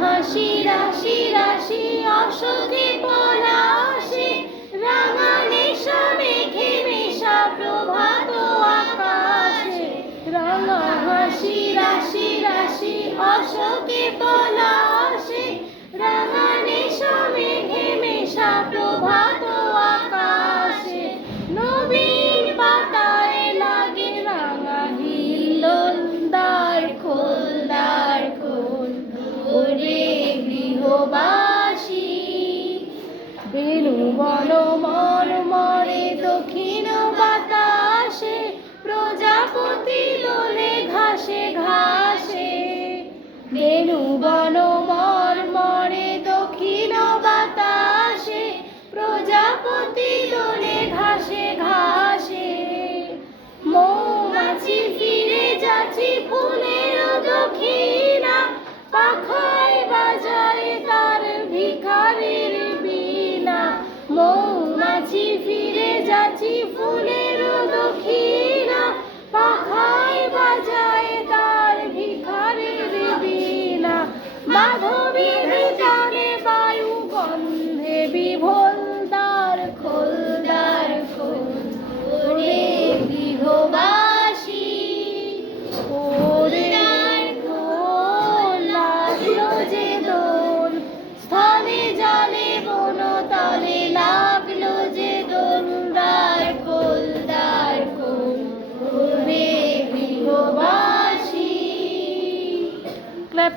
হাসি রাশি রাশি অসধি পলাশে, রাঙা নেশা মেঘে মেশা প্রভাত আকাশে। রাঙা হাসি রাশি রাশি অশোকে পলাশে, রাঙা নেশা মেঘে মেশা প্রভাত আকাশে। নবীন পাতায় লাগে রাঙা হিল্লোল, দ্বার খোল দ্বার খোল ওরে গৃহবাসী। বেণু বন মর্মরে দক্ষিণ বাতাসে, প্রজাপতি দোলে ঘাসে ঘাসে। বেণু বন মর্মরে দক্ষিণ বাতাসে, প্রজাপতি দোলে ঘাসে ঘাসে। মৌমাছি ফিরে যাচ্ছি ফুলের দক্ষিণা, পাখায় বাজায় তার ভিখারির বীণা। মৌমাছি ফিরে যাচ্ছি ফুলের দক্ষিণা, পাখায় বাজায় তার ভিখারির বীণা। মাধবীর গানে বায়ু গন্ধে বিভোল, দ্বার খোল দ্বার খোল ওরে গৃহবাসী। ওরে দ্বার খোল লাগলো যে দোল, স্থলে জলে বনতলে লাগলো যে দোল। দ্বার খোল দ্বার খোল ওরে গৃহবাসী। ক্ল্যাপ।